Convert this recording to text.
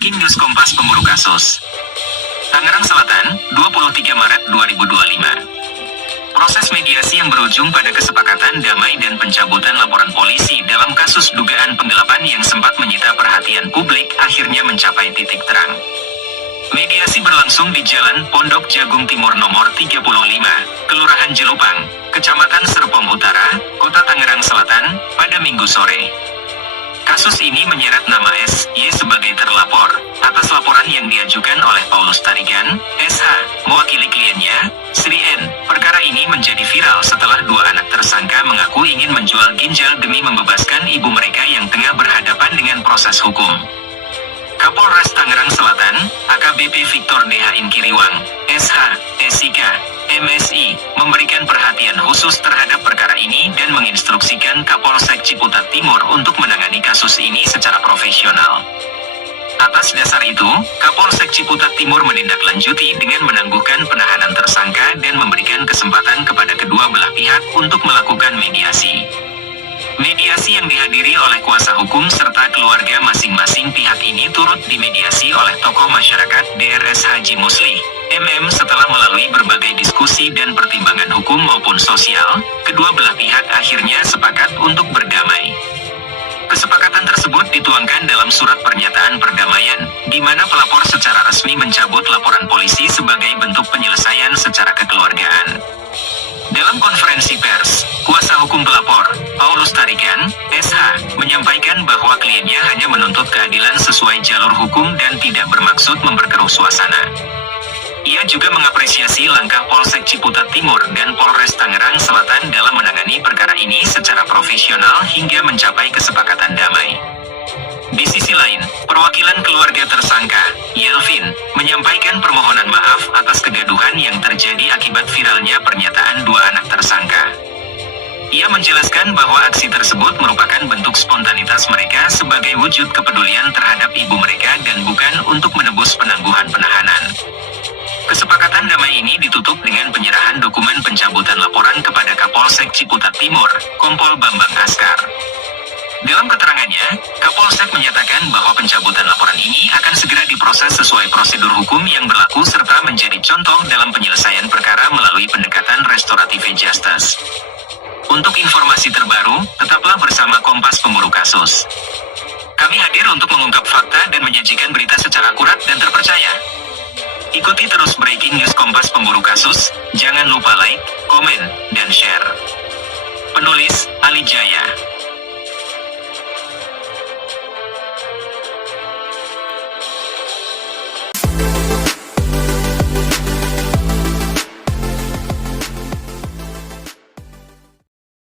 Breaking News Kompas Pemburu Kasus. Tangerang Selatan, 23 Maret 2025. Proses mediasi yang berujung pada kesepakatan damai dan pencabutan laporan polisi dalam kasus dugaan penggelapan yang sempat menyita perhatian publik akhirnya mencapai titik terang. Mediasi berlangsung di Jalan Pondok Jagung Timur nomor 35, Kelurahan Jelupang, Kecamatan Serpong Utara, Kota Tangerang Selatan, pada Minggu sore. Kasus ini menyeret nama SY sebagai terlapor, atas laporan yang diajukan oleh Paulus Tarigan, SH, mewakili kliennya, Sri N. Perkara ini menjadi viral setelah dua anak tersangka mengaku ingin menjual ginjal demi membebaskan ibu mereka yang tengah berhadapan dengan proses hukum. Kapolres Tangerang Selatan, AKBP Victor DH Inkiriwang, SH, SIK, MSI, memberikan perhatian khusus terhadap perkara ini dan menginstruksikan Kapolsek Ciputat Timur untuk menangani kasus ini secara profesional. Atas dasar itu, Kapolsek Ciputat Timur menindaklanjuti dengan menangguhkan penahanan tersangka dan memberikan kesempatan kepada kedua belah pihak untuk melakukan mediasi. Mediasi yang dihadiri oleh kuasa hukum serta keluarga masing-masing pihak ini turut dimediasi oleh tokoh masyarakat DRS Haji Musli, MM. Setelah melalui berbagai diskusi dan pertimbangan hukum maupun sosial, kedua belah pihak akhirnya sepakat untuk berdamai. Kesepakatan tersebut dituangkan dalam surat pernyataan perdamaian, di mana pelapor secara resmi mencabut laporan polisi sebagai bentuk penyelesaian secara kekeluargaan. Dalam konferensi pers, kuasa hukum pelapor, Paulus Tarigan, SH, menyampaikan bahwa kliennya hanya menuntut keadilan sesuai jalur hukum dan tidak bermaksud memperkeruh suasana. Ia juga mengapresiasi langkah Polsek Ciputat Timur dan Polres Tangerang Selatan dalam menangani perkara ini secara profesional hingga mencapai kesepakatan damai. Di sisi lain, perwakilan keluarga tersangka, Yelvin, menyampaikan permohonan maaf atas kegaduhan yang terjadi akibat viralnya pernyataan dua anak tersangka. Ia menjelaskan bahwa aksi tersebut merupakan bentuk spontanitas mereka sebagai wujud kepedulian terhadap ibu mereka dan bukan untuk menebus penangguhan penahanan. Kesepakatan damai ini ditutup dengan penyerahan dokumen pencabutan laporan kepada Kapolsek Ciputat Timur, Kompol Bambang Askar. Dalam keterangannya, Kapolsek menyatakan bahwa pencabutan laporan ini akan segera diproses sesuai prosedur hukum yang berlaku serta menjadi contoh dalam penyelesaian perkara melalui pendekatan restoratif justice. Untuk informasi terbaru, tetaplah bersama Kompas Pemburu Kasus. Kami hadir untuk mengungkap fakta dan menyajikan berita secara akurat dan terpercaya. Ikuti terus Breaking News Kompas Pemburu Kasus, jangan lupa like, komen, dan share. Penulis, Ali Jaya.